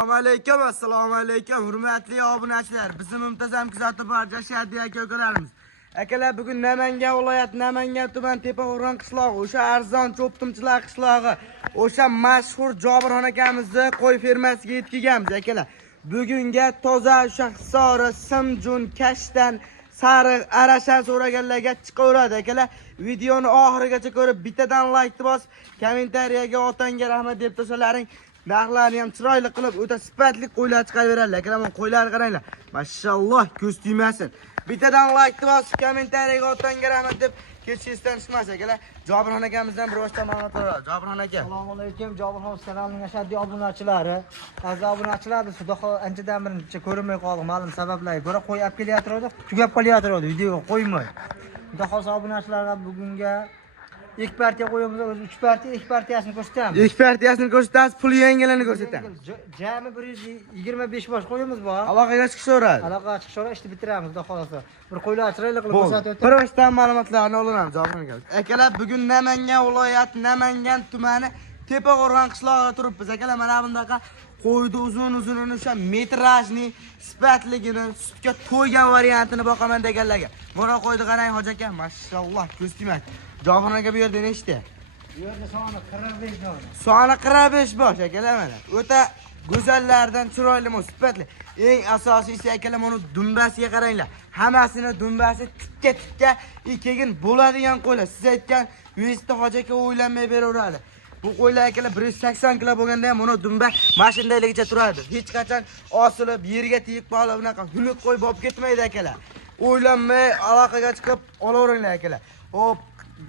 Assalomu alaykum, hurmatli obunachilar. Bizim muntazam kuzatib borishadi aka-ukalarimiz. Akalar, bugun Namangan viloyati Namangan tuman Tepao'ran qishlog'i, o'sha arzon cho'ptimchilar qishlog'i, o'sha mashhur Jobirxon akamizni qo'y fermasiga yetkazamiz akalar. Bugunga toza o'sha Hisori, Simjun, Kashtan, Sariq, Arashan so'raganlarga chiqaveradi akalar. Videoni oxirigacha ko'rib, bittadan like bosib, kommentariyaga otangga rahmat deb tashlaring. Narxlarni ham chiroyli qilib, o'ta sifatli qo'ylar chiqaveradilar. Akalar, qo'ylarni qaranglar. Mashalloh, ko'z tuymasin. Bittadan like bosib, kommentariyaga otangga rahmat deb kechishdan chiqmas akalar. Jobirxon akamizdan bir boshqa ma'lumot olamiz. Jobirxon aka. Assalomu alaykum, Jobirxon kanalining ashaddiy obunachilari. Aziz obunachilar, Xudo anchadan birinchi ko'rinmay qoldi. Ma'lum sabablarga ko'ra qo'y olib kelyapti, tugab qolyapti videoga qo'ymay. Xudo xohlasa obunachilarga bugunga ilk partiya qo'yamiz, o'zi 3 partiya, ilk partiyasini ko'rsatamiz. İlk partiyasini ko'rsatamiz, pul yangilarini ko'rsatamiz. Jami 125 bosh qo'yimiz bor. Aloqaga chiqishaveradi. Aloqaga chiqishaveradi, ishni bitiramiz, xudo xohlasa. Bir qo'ylar chiroyli qilib ko'rsatib o'tamiz. Bir boshdan ma'lumotlarni olamiz, Jobirxon aka. Akalar, bugun Namangan viloyati Namangan tumani Tepao'ran qishlog'ida turibmiz. Akalar, mana bundaqa qo'ydi uzun-uzunini o'sha metrajni, sifatligini, sutga to'ygan variantini boqaman deganlarga. Mana qo'ydi qarang hoji aka, mashalloh, ko'z tuymaydi. Jobirxon aka bu yerda nechta? Bu yerda soni 45 dona. Soni 45 bosh akalar mana. O'ta go'zallardan chiroyli, sifatli. Eng asosiysi akalar, mana dumbasiga qaranglar. Hammasini dumbasi tikka ikigin bo'ladigan qo'ylar. Siz aytgan Vesta hoji aka o'ylanmay beraveradi. Bu qo'ylar akalar 180 kilo bo'lganda ham mana dumba mashinadaligicha turadi. Hech qachon osilib, yerga tegib qolib, bunaqa huluq qo'y bo'lib ketmaydi akalar. O'ylanmay aloqaga chiqib olaveringlar akalar. Hop,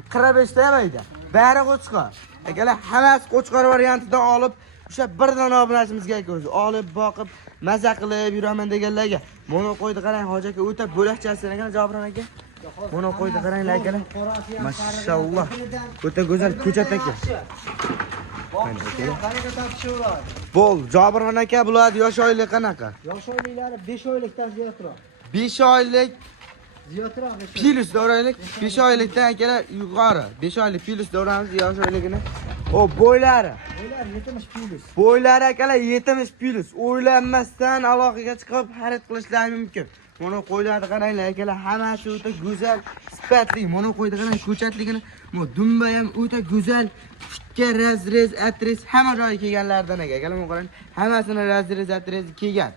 45 ta mayda. Bari qo'chqor. Akalar, hammasi qo'chqor variantidan olib, o'sha bir dona obunachimizga ko'rsiz. Olib, boqib, maza qilib yuraman deganlarga. Mana qo'ydi qarang, hoji aka o'ta bo'lakchasidan ekan, Jobirxon aka. Mana qo'ydi qaranglar akalar. Mashalloh. O'ta go'zal ko'chat aka. Bo'l, Jobirxon aka, bular yosh oylik qanaqa? Yosh oyliklari 5 oylikdan ziyodroq. 5 oylik Plus dovraylik 5 oylikdan akalar yuqori. 5 oylik plus dovramiz yosh oyligini. O bo'ylari. Bo'ylar 70 plus. Bo'ylari akalar 70 plus. O'ylanmasdan aloqaga chiqib xarid qilishlari mumkin. Mana qo'ylarni qaranglar akalar, hammasi o'ta go'zal, sifatli. Mana qo'ydi qarang ko'chatligini. Mana dumba ham o'ta go'zal. Tutga razrez, atrez hamma joyi kelganlardan akalar. Mana qarang, hammasini razrez, atrez kelgan.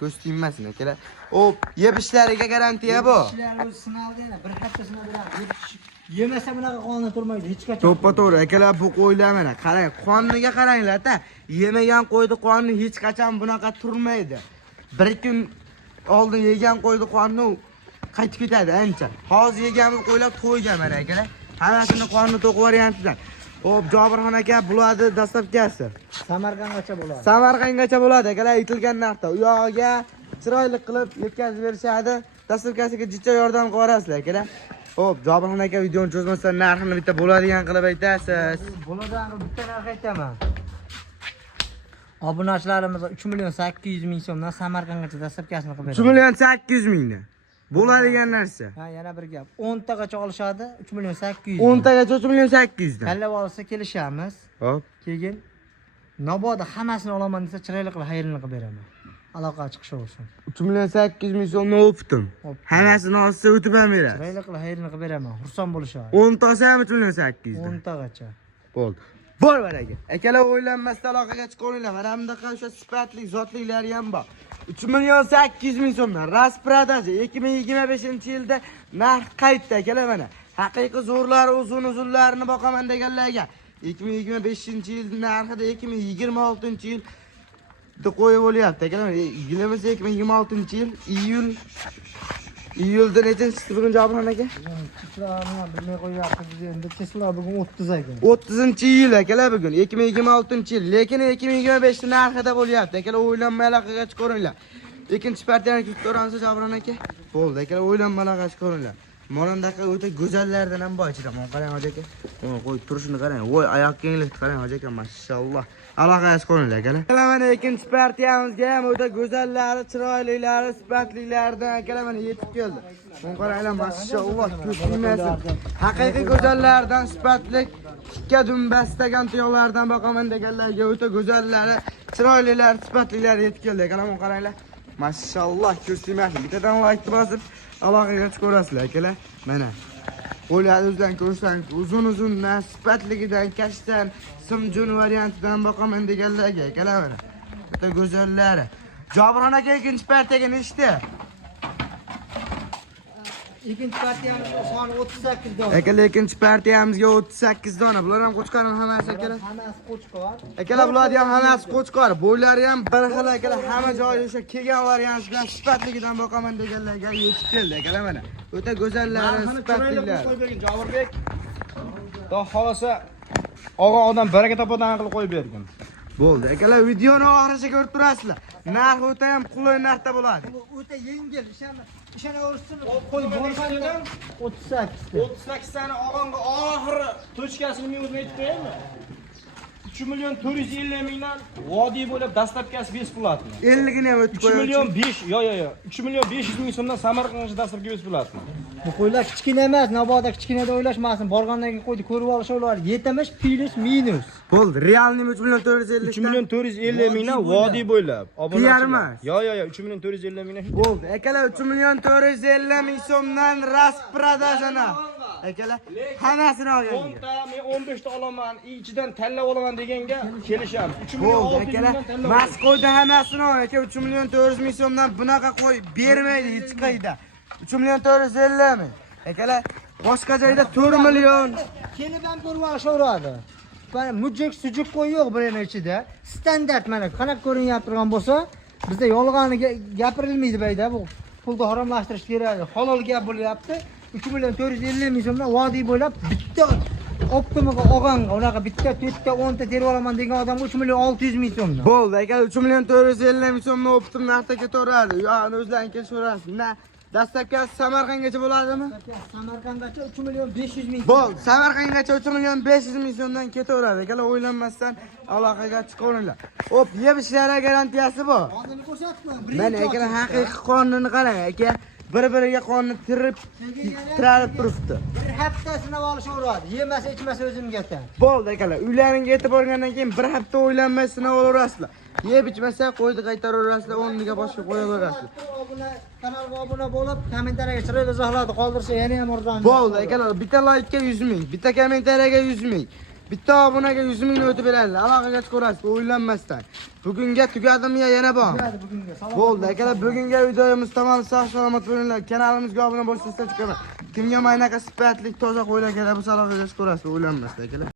Ko'z tuymasin akalar. Hop, yeb ishlariga garantiya bu. Ishlar o'zi sinaldi yana, bir hafta sinadilar. Yemasa bunaqa qonni turmaydi hech qachon. To'ppa-to'g'ri akalar, bu qo'ylar mana qarang, qonniga qaranglar-da. Yemagan qo'ydi qonni hech qachon bunaqa turmaydi. Bir kun oldin yegan qo'ydi qonni qaytib ketadi ancha. Hozir yeganimiz qo'ylar to'ygan mana akalar. Hammasini qonni to'q variantidan. Hop, Jobirxon aka, bularni dastlabkasi Samarqandgacha bo'ladi. Samarqandgacha bo'ladi akalar, aytilgan narxda. U yog'iga chiroyli qilib yetkazib berishadi. Dastlabkasiga jicha yordam qilasiz akalar. Hop, Jobirxon aka, videoni cho'zmasdan narxini bitta bo'ladigan qilib aytasiz. Bo'ladigan bitta narx aytaman. Obunachilarimiz 3.800.000 so'mdan Samarqandgacha dastlabkasini qilib beradi. 3.800.000 dan. Bo'ladigan narsa. Ha, yana bir gap. 10 tagacha olishadi, 3.800.000. 10 tagacha 3.800 dan. Kalla olsa kelishamiz. Hop. Keyin Naboda hammasini olaman desa chiroyli qilib xayrli qilib beraman. Aloqa chiqishaversin. 3.800.000 so'mni o'pdim. Hammasini olsa o'tib ham beradi. Chiroyli qilib xayrli qilib beraman. Xursand bo'lishadi. 10 tasi ham 3.800 dan. 10 tagacha. Bo'ldi. Bor aka. Akalar o'ylanmasdan aloqaga chiqaveringlar. Mana bundaqa o'sha sifatli, zotliklari ham bor. 3.800.000 so'mdan rasprodaja 2025-yilda narx qaytdi akalar mana. Haqiqiy zo'rlar uzun-uzunlarini boqaman deganlarga 2025-yil narxida 2026-yilda qo'yib bo'lyapti akalar. Yilimiz 2026-yil iyulda nechanchisi bugun Jobirxon aka? Chiqlarni bilmay qo'yapmiz endi. Chiqlar bugun 30 ekan. 30-yil akalar bugun 2026-yil, lekin 2025 narxida bo'lyapti akalar. O'ylanmay aloqaga chiqaveringlar. Ikkinchi partiyani kutib turamiz Jobirxon aka. Bo'ldi akalar, o'ylanmay aloqaga chiqaveringlar. Mana bundaqa o'ta go'zallardan ham bor ichida. Mana qarang hoji aka. Mana qo'y turishini qarang. Voy, oyoq kenglikni qarang hoji aka, mashalloh. Aloqaga chiqaveringlar akalar. Mana ikkinchi partiyamizga ham o'ta go'zallari, chiroylilari, sifatlilardan akalar mana yetib keldi. Mana qaranglar, mashalloh, ko'z tuymasin. Haqiqiy go'zallardan sifatli tikka dumbasdagan tuyoqlardan boqaman deganlarga o'ta go'zallari, chiroylilar, sifatlilar yetib keldi. Akalar, qaranglar. Mashalloh, ko'rsatmayapti. Bittadan like bosib, aloqaga chiqib ko'rasizlar, akalar. Mana. Qo'llarni o'zdan ko'rsangiz, uzun-uzun sifatligidan, kashdan, simjun variantidan boqaman deganlarga, akalar mana. O'ta go'zallari. Jobirxon aka ikkinchi partiyaga nechta? İkinci partiyamiz soni 38 dona. Akalar, ikkinchi partiyamizga 38 dona. Bular ham qo'chqormi hammasi akalar? Hammasi qo'chqor. Akalar, bularni ham hammasi qo'chqor. Bo'ylari ham bir xil akalar, hamma joyi o'sha kelgan variant bilan sifatligidan boqaman deganlarga yetib keldi akalar mana. O'ta go'zallari, sifatlilar. Jobirbek. Xudo xolasa og'a odam baraka topadigan qilib qo'yib bergan. Bo'ldi. Akalar, videoni oxirigacha ko'rib turasizlar. Narx o'ta ham qulay narxda bo'ladi. Bu o'ta yengil, ishonaversin. Qo'y bo'lganidan 38 ta. 38 tani og'onga oxiri tochkasini men o'zim aytib qo'yaymi? 3 million 450 mingdan vodiy bo'ylab dastlabkasi besplatni. 50 gini ham o'tib 3 million 5 yo. 3 million 500 ming so'mdan Samarqandga dastlabki besplatni. Bu qo'ylar kichkina emas, navoda kichkinada o'ylashmasin. Borgandan keyin qo'yni ko'rib olishlar. Yetamish plus minus. Bo'ldi. Realni 3 million 450 3 million 450 mingdan vodiy bo'ylab. Piar emas. Yo, 3 million 450 mingdan. Bo'ldi. Akalar, 3 million 450 ming so'mdan rasprodajana. Akalar, hammasini olgan. 10 ta, men 15 ta olaman, ichidan tanlab olaman deganga kelishamiz. 3 million Bo'ldi 600 akalar. mingdan tanlab. Moskvada hammasini ol aka, 3 million 400 ming so'mdan bunaqa qo'y bermaydi hech qayda. 3 million 450 ming. Akalar, boshqa joyda 4 million. Kelib ham ko'rib olishaveradi. Mana mujik, sujuk qo'y yo'q buning ichida. Standart mana qanaqa ko'rinyapti turgan bo'lsa, bizda yolg'oni gapirilmaydi bayda bu. Pulni haromlashtirish kerak. Halol gap bo'lyapti. 3 million 450 ming so'mdan vodiy bo'ylab bitta optimiga olganga, unaqa bitta 4 ta 10 ta terib olaman degan odamga 3 million 600 ming so'mdan. Bo'ldi aka, 3 million 450 ming so'mni optim narxda ketaveradi. Yo'qni o'zlaring kelishaverasiz. Dastlabkasi Samarqandgacha bo'ladimi? Samarqandgacha 3 million 500 ming. Bo'ldi, Samarqandgacha 3 million 500 ming so'mdan ketaveradi. Akalar, o'ylanmasdan aloqaga chiqaveringlar. Hop, yeb ishlari garantiyasi bor. Hozirni ko'rsatma. Mana akalar, haqiqiy qonunni qarang aka. Bir-biriga qonni tirib turibdi. Bir hafta sinab olishaveradi. Yemasa, ichmasa o'zimga tan. Bo'ldi akalar, uylaringga yetib borgandan keyin bir hafta o'ylanmay sinab olaverasizlar. Yeb ichmasa qo'yni qaytaraverasizlar, o'rniga boshqa qo'yaverasizlar. Kanalga obuna bo'lib, kommentariyaga chiroyli izohlarni qoldirsa yana ham arzon. Bo'ldi akalar, bitta like ga 100 ming, bitta kommentariyaga 100 ming, bitta obunaga 100 mingni o'tib beradi. Aloqaga chiqaverasiz, o'ylanmasdan. Bugunga tugadimmi yana bor? Bo'ldi akalar, bugungi videomiz tamom. Sog' salomat bo'linglar. Kanalimizga obuna bo'lishni chiqaman. Kimga maynaqa sifatli toza qo'ylar kerak bo'lsa aloqaga chiqaverasiz, o'ylanmasdan akalar.